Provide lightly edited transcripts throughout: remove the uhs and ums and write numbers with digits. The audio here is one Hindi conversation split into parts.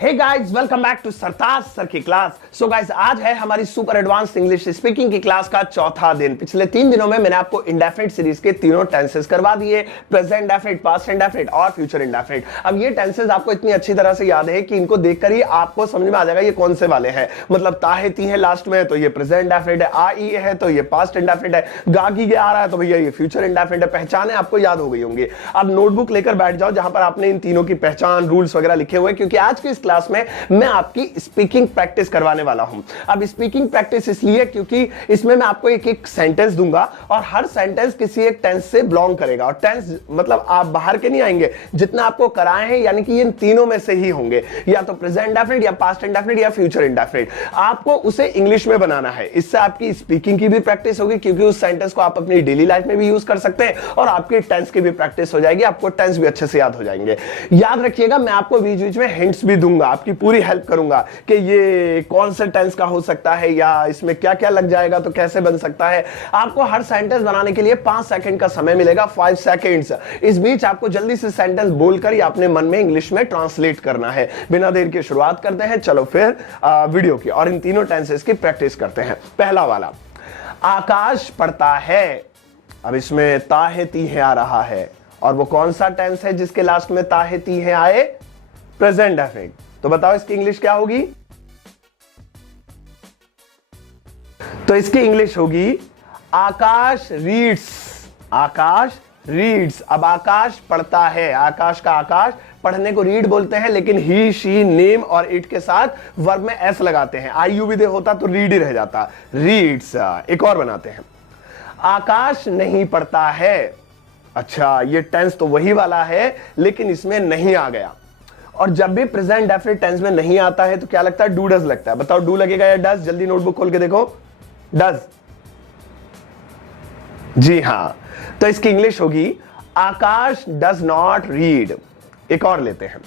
Hey guys, welcome back to Sartaj sir की क्लास। सो गाइस, आज है हमारी सुपर एडवांस इंग्लिश स्पीकिंग की क्लास का चौथा दिन। पिछले 3 दिनों में मैंने आपको इंडेफिनिट सीरीज के तीनों टेंसेस करवा दिए, प्रेजेंट इंडेफिनिट, पास्ट इंडेफिनिट और फ्यूचर इंडेफिनिट। अब ये टेंसेस आपको इतनी अच्छी तरह से याद है कि इनको देखकर ही आपको समझ में आ जाएगा ये कौन से वाले हैं। मतलब ता है, ती है लास्ट में तो ये प्रेजेंट इंडेफिनिट है, आ ई है तो ये पास्ट इंडेफिनिट है, गा गी आ रहा है तो भैया ये फ्यूचर इंडेफिनिट है। पहचाने आपको याद हो गई होंगी। अब नोटबुक लेकर बैठ जाओ जहां पर आपने इन तीनों की पहचान, रूल्स वगैरह लिखे हुए, क्योंकि आज की इस क्लास में मैं आपकी स्पीकिंग प्रैक्टिस करवाने वाला हूं। अब स्पीकिंग प्रैक्टिस इसलिए क्योंकि इसमें मैं आपको एक एक सेंटेंस दूंगा और हर सेंटेंस किसी एक टेंस से बिलोंग करेगा। और टेंस मतलब आप बाहर के नहीं आएंगे, जितना आपको कराए हैं यानी कि इन तीनों में से ही होंगे, या तो प्रेजेंट इंडेफिनिट या पास्ट इंडेफिनिट या फ्यूचर इंडेफिनिट। आपको उसे इंग्लिश में बनाना है। इससे आपकी स्पीकिंग की भी प्रैक्टिस होगी, क्योंकि उस सेंटेंस को आप अपनी डेली लाइफ में भी यूज कर सकते हैं और आपकी टेंस की भी प्रैक्टिस हो जाएगी। आपको टेंस भी अच्छे से याद हो जाएंगे। याद रखिएगा, मैं आपको बीच बीच में हिंट्स भी दूंगा, आपकी पूरी हेल्प करूंगा कि ये कौन से टेंस का हो सकता है या इसमें क्या क्या लग जाएगा तो कैसे बन सकता है। आपको हर सेंटेंस बनाने के लिए 5 सेकंड का समय मिलेगा, 5 सेकंड्स। इस बीच आपको जल्दी से सेंटेंस बोलकर या अपने मन में इंग्लिश में ट्रांसलेट करना है। बिना देर के शुरुआत करते हैं। चलो फिर वीडियो की और इन तीनों टेंसेस की प्रैक्टिस करते हैं। पहला वाला, आकाश पड़ता है। अब इसमें ता है, ती है आ रहा है, और वो कौन सा टेंस है जिसके लास्ट में ता है, ती है आए? Present indefinite. तो बताओ इसकी इंग्लिश क्या होगी? तो इसकी इंग्लिश होगी आकाश रीड्स। आकाश रीड्स। अब आकाश पढ़ता है, आकाश का आकाश, पढ़ने को रीड बोलते हैं, लेकिन ही, शी, नेम और इट के साथ वर्ब में एस लगाते हैं। आई यू भी दे होता तो रीड ही रह जाता, रीड्स। एक और बनाते हैं, आकाश नहीं पढ़ता है। अच्छा, ये टेंस तो वही वाला है लेकिन इसमें नहीं आ गया। और जब भी प्रेजेंट इंडेफिनिट टेंस में नहीं आता है तो क्या लगता है? डू डज लगता है। बताओ डू लगेगा या डज? जल्दी नोटबुक खोल के देखो। डज। जी हां, तो इसकी इंग्लिश होगी आकाश डज नॉट रीड। एक और लेते हैं,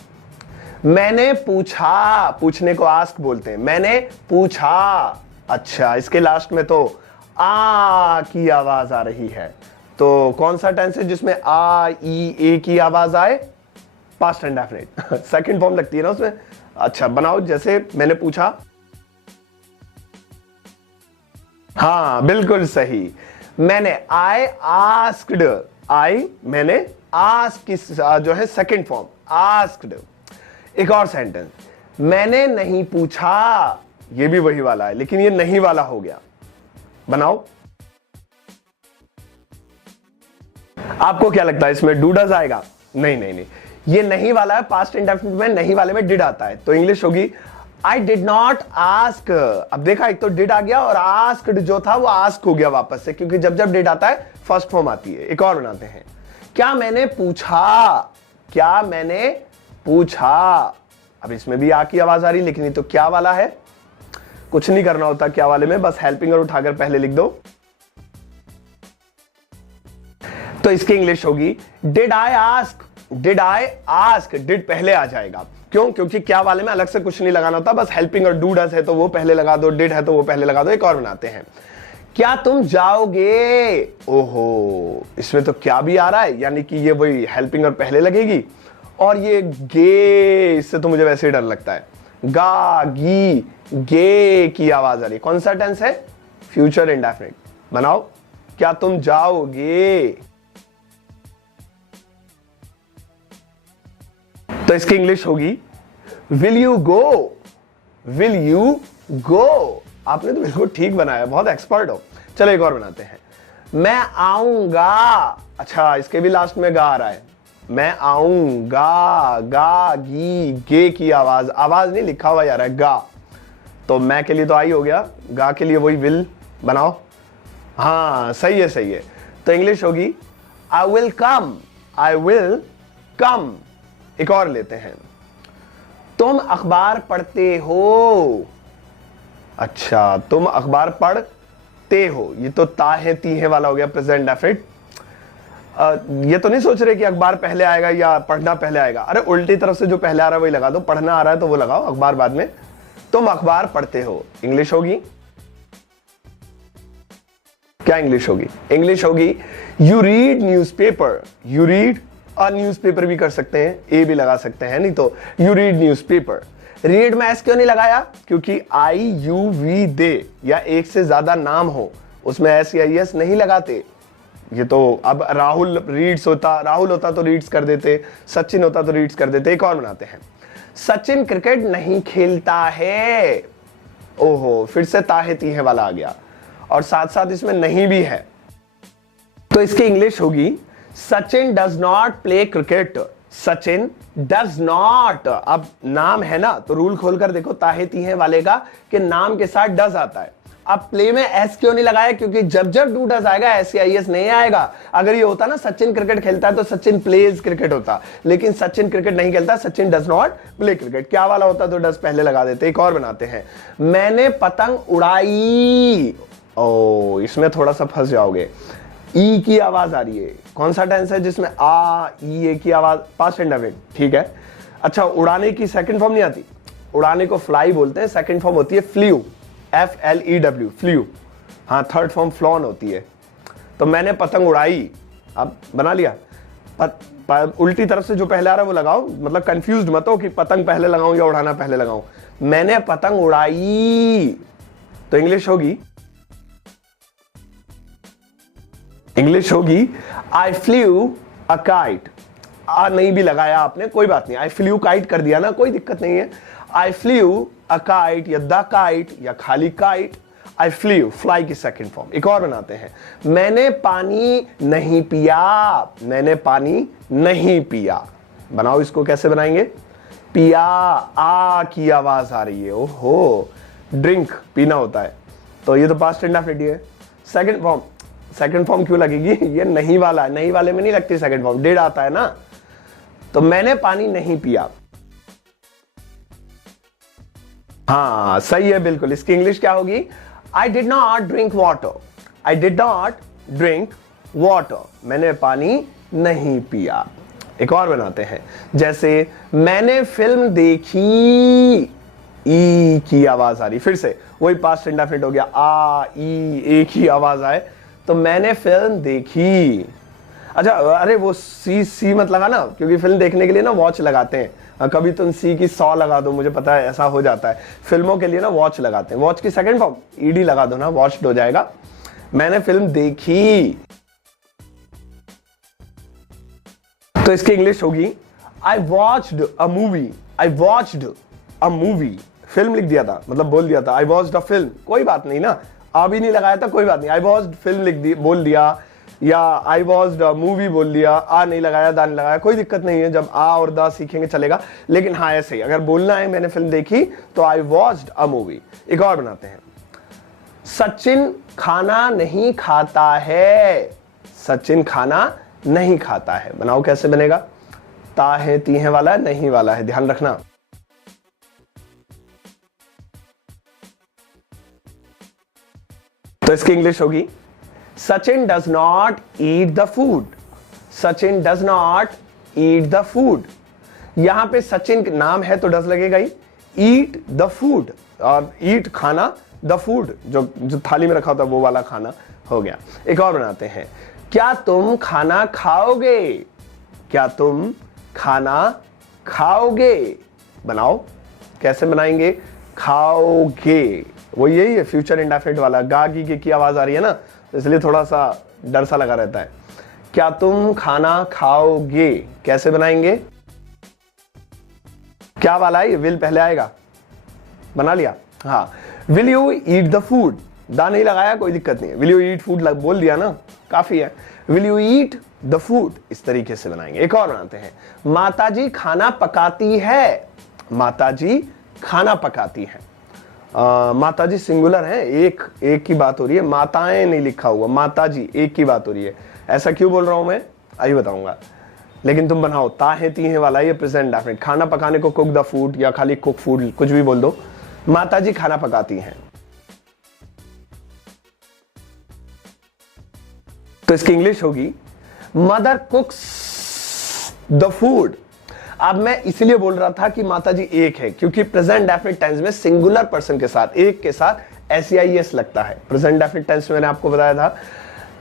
मैंने पूछा। पूछने को आस्क बोलते हैं। मैंने पूछा। अच्छा, इसके लास्ट में तो आ की आवाज आ रही है। तो कौन सा टेंस है जिसमें आ, ई, ए की आवाज आए? Past indefinite. सेकंड फॉर्म लगती है ना उसमें। अच्छा, बनाओ। जैसे मैंने पूछा। हाँ, बिल्कुल सही। मैंने आई आस्क्ड। आई, मैंने, आस्क की जो है सेकंड फॉर्म आस्क्ड। एक और सेंटेंस, मैंने नहीं पूछा। ये भी वही वाला है लेकिन ये नहीं वाला हो गया। बनाओ। आपको क्या लगता है इसमें डू डज आएगा? नहीं नहीं नहीं, ये नहीं वाला है। पास्ट इंडेफिनिट में नहीं वाले में डिड आता है। तो इंग्लिश होगी आई डिड नॉट आस्क। अब देखा, एक तो डिड आ गया और आस्क्ड जो था वो आस्क हो गया वापस से, क्योंकि जब जब डिड आता है फर्स्ट फॉर्म आती है। एक और बनाते हैं, क्या मैंने पूछा। क्या मैंने पूछा। अब इसमें भी आ की आवाज आ रही, लेकिन ये तो क्या वाला है। कुछ नहीं करना होता क्या वाले में, बस हेल्पिंग और उठाकर पहले लिख दो। तो इसकी इंग्लिश होगी did I ask. Did I ask. Did पहले आ जाएगा। क्यों? क्योंकि क्या वाले में अलग से कुछ नहीं लगाना होता, बस हेल्पिंग और डू डज है तो वो पहले लगा दो, डिड है तो वो पहले लगा दो। एक और बनाते हैं, क्या तुम जाओगे। ओहो, इसमें तो क्या भी आ रहा है, यानी कि ये वही हेल्पिंग और पहले लगेगी। और ये गे, इससे तो मुझे वैसे ही डर लगता है। गा, गी, गे की आवाज आ रही। कौन सा टेंस है? Future indefinite. बनाओ, क्या तुम जाओगे। तो इसकी इंग्लिश होगी will you go. Will you go. आपने तो बिल्कुल ठीक बनाया, बहुत एक्सपर्ट हो। चलो एक और बनाते हैं, मैं आऊंगा। अच्छा, इसके भी लास्ट में गा आ रहा है। मैं आऊंगा। गा, गी, गे की आवाज, आवाज नहीं लिखा हुआ यार है, गा। तो मैं के लिए तो आई हो गया, गा के लिए वही विल। बनाओ। हाँ, सही है सही है। तो इंग्लिश होगी I will come. I will come. एक और लेते हैं, तुम अखबार पढ़ते हो। अच्छा, तुम अखबार पढ़ते हो। ये तो ता है, ती है वाला हो गया प्रेजेंट इंडेफिनिट। ये तो नहीं सोच रहे कि अखबार पहले आएगा या पढ़ना पहले आएगा। अरे उल्टी तरफ से जो पहले आ रहा है वही लगा दो। पढ़ना आ रहा है तो वो लगाओ, अखबार बाद में। तुम अखबार पढ़ते हो। इंग्लिश होगी क्या? इंग्लिश होगी, इंग्लिश होगी you read newspaper. You read, और न्यूज़पेपर भी कर सकते हैं, ए भी लगा सकते हैं, नहीं तो यू रीड न्यूज़पेपर। रीड में एस क्यों नहीं लगाया? क्योंकि आई यू वी दे या एक से ज्यादा नाम हो उसमें एस या एस नहीं लगाते। ये तो अब राहुल रीड्स होता, राहुल होता तो रीड्स कर देते, सचिन होता तो रीड्स कर देते। एक और बनाते हैं, सचिन क्रिकेट नहीं खेलता है। ओहो, फिर से ताहे तीहे वाला आ गया और साथ साथ इसमें नहीं भी है, तो इसकी इंग्लिश होगी Sachin does not play cricket. Sachin does not, अब नाम है ना तो रूल खोलकर देखो ताहे तीहे वाले का कि नाम के साथ डज आता है। अब प्ले में एस क्यों नहीं लगाया? क्योंकि जब जब डू डज आएगा एस या एस नहीं आएगा। अगर ये होता ना सचिन क्रिकेट खेलता है तो सचिन प्लेज क्रिकेट होता, लेकिन सचिन क्रिकेट नहीं खेलता, Sachin does not play cricket. क्या वाला होता तो डज पहले लगा देते। एक और बनाते हैं, मैंने पतंग उड़ाई। ओ, इसमें थोड़ा सा फंस जाओगे, ई की आवाज आ रही है। कौन सा टेंस है जिसमें आ ई ए की आवाज? पास्ट इंडेफिनिट, ठीक है। अच्छा, उड़ाने की सेकंड फॉर्म नहीं आती? उड़ाने को फ्लाई बोलते हैं, सेकंड फॉर्म होती है फ्ल्यू, FLEW, फ्ल्यू। हाँ, थर्ड फॉर्म फ्लॉन होती है। तो मैंने पतंग उड़ाई, अब बना लिया। उल्टी तरफ से जो पहले आ रहा है वो लगाओ, मतलब कंफ्यूज्ड मत हो कि पतंग पहले लगाऊं या उड़ाना पहले लगाऊं। मैंने पतंग उड़ाई, तो इंग्लिश होगी आई फ्ल्यू अ काइट। आ नहीं भी लगाया आपने, कोई बात नहीं, आई फ्ल्यू काइट कर दिया ना, कोई दिक्कत नहीं है। आई फ्ल्यू अ काइट या द काइट या खाली काइट। आई फ्ल्यू, फ्लाई की सेकंड फॉर्म। एक और बनाते हैं, मैंने पानी नहीं पिया। मैंने पानी नहीं पिया, बनाओ इसको, कैसे बनाएंगे? पिया, आ की आवाज आ रही है। ओहो, ड्रिंक पीना होता है, तो ये तो पास्ट इंडेफिनिट है। सेकंड फॉर्म क्यों लगेगी? ये नहीं वाला है, नहीं वाले में नहीं लगती सेकंड फॉर्म, डिड आता है ना। तो मैंने पानी नहीं पिया। हाँ, सही है बिल्कुल। इसकी इंग्लिश क्या होगी? I did not drink water. I did not drink water, मैंने पानी नहीं पिया। एक और बनाते हैं, जैसे मैंने फिल्म देखी। ई की आवाज आ रही, फिर से वही पास्ट इंडेफिनिट हो गया, आ ई एक ही आवाज आए, तो मैंने फिल्म देखी। अच्छा, अरे वो सी मत लगा ना, क्योंकि फिल्म देखने के लिए ना वॉच लगाते हैं। कभी तुम सी की 100 लगा दो, मुझे पता है ऐसा हो जाता है। फिल्मों के लिए ना वॉच लगाते हैं, वॉच की सेकंड फॉर्म ईडी लगा दो ना, वॉच्ड हो जाएगा। मैंने फिल्म देखी, तो इसकी इंग्लिश होगी I watched a movie. I watched a movie, film लिख दिया था, मतलब बोल दिया था आई वॉच्ड अ फिल्म, कोई बात नहीं ना, आ भी नहीं लगाया था, कोई बात नहीं। आई वॉच्ड फिल्म लिख दी, बोल दिया, या आई वॉच्ड अ मूवी बोल दिया, आ नहीं लगाया, दा नहीं लगाया, कोई दिक्कत नहीं है। जब आ और दा सीखेंगे चलेगा, लेकिन हाँ ऐसे ही अगर बोलना है मैंने फिल्म देखी तो आई वॉच्ड अ मूवी। एक और बनाते हैं, सचिन खाना नहीं खाता है। सचिन खाना नहीं खाता है, बनाओ कैसे बनेगा? ता है ती है वाला है, नहीं वाला है, ध्यान रखना। तो इसकी इंग्लिश होगी Sachin does not eat the food. Sachin does not eat the food. यहां पे सचिन नाम है तो डज लगेगा ही। ईट द फूड, और ईट खाना, द फूड जो थाली में रखा होता है वो वाला खाना हो गया। एक और बनाते हैं, क्या तुम खाना खाओगे? क्या तुम खाना खाओगे? बनाओ, कैसे बनाएंगे? खाओगे, वो यही है फ्यूचर इंडेफिनिट वाला। गा की आवाज आ रही है ना, इसलिए थोड़ा सा डर सा लगा रहता है। क्या तुम खाना खाओगे, कैसे बनाएंगे? क्या वाला है? विल पहले आएगा, बना लिया। हाँ, will you eat the food, दा नहीं लगाया, कोई दिक्कत नहीं है। विल यू ईट फूड बोल दिया ना, काफी है। Will you eat the food, इस तरीके से बनाएंगे। एक और बनाते हैं, माताजी खाना पकाती है। माताजी खाना पकाती है। माताजी सिंगुलर है, एक की बात हो रही है, माताएं नहीं लिखा हुआ, माताजी एक की बात हो रही है। ऐसा क्यों बोल रहा हूं मैं, आइए बताऊंगा, लेकिन तुम बनाओ। ताहे तीहे वाला ये प्रेजेंट डेफिनेट, खाना पकाने को कुक द फूड या खाली कुक फूड, कुछ भी बोल दो। माताजी खाना पकाती हैं, तो इसकी इंग्लिश होगी मदर कुक्स द फूड। अब मैं इसलिए बोल रहा था कि माताजी एक है, क्योंकि प्रेजेंट डेफिनिट टेंस में सिंगुलर पर्सन के साथ, एक के साथ एस लगता है। प्रेजेंट डेफिनिट टेंस में मैंने आपको बताया था।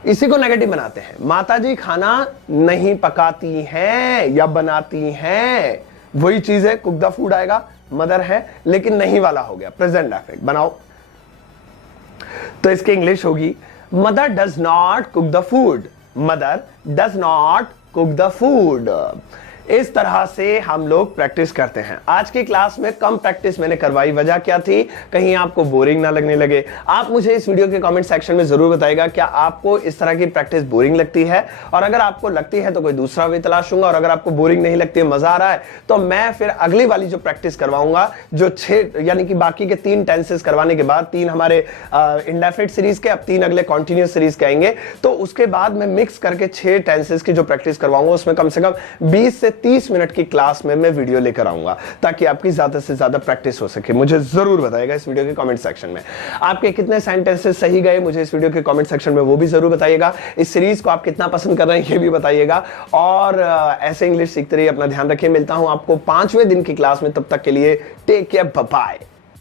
इसी को नेगेटिव बनाते हैं, माताजी खाना नहीं पकाती हैं या बनाती हैं, वही चीज है, कुक द फूड आएगा। मदर है लेकिन नहीं वाला हो गया, प्रेजेंट डेफिनेट बनाओ। तो इसकी इंग्लिश होगी mother does not cook the food, mother does not cook the food. इस तरह से हम लोग प्रैक्टिस करते हैं। आज की क्लास में कम प्रैक्टिस मैंने करवाई, वजह क्या थी, कहीं आपको बोरिंग ना लगने लगे। आप मुझे इस वीडियो के कमेंट सेक्शन में जरूर बताइएगा क्या आपको इस तरह की प्रैक्टिस बोरिंग लगती है, और अगर आपको लगती है तो कोई दूसरा वे तलाशूंगा, और अगर आपको बोरिंग नहीं लगती है, मजा आ रहा है, तो मैं फिर अगली वाली जो प्रैक्टिस करवाऊंगा, जो 6 यानी कि बाकी के 3 टेंसेस करवाने के बाद, 3 हमारे इंडेफिनिट सीरीज के, अब 3 अगले कॉन्टिन्यूअस सीरीज के आएंगे, तो उसके बाद मैं मिक्स करके 6 टेंसेस की जो प्रैक्टिस करवाऊंगा उसमें कम से कम 20 से 30 मिनट की क्लास में मैं वीडियो लेकर आऊंगा, ताकि आपकी ज्यादा से ज्यादा प्रैक्टिस हो सके। मुझे जरूर बताइएगा इस वीडियो के कमेंट सेक्शन में आपके कितने सेंटेंसेस सही गए, मुझे इस वीडियो के कमेंट सेक्शन में वो भी जरूर बताइएगा। इस सीरीज को आप कितना पसंद कर रहे हैं ये भी बताइएगा, और ऐसे इंग्लिश सीखते रहिए। अपना ध्यान रखिए, मिलता हूं आपको 5वें दिन की क्लास में, तब तक के लिए टेक केयर, बाय बाय।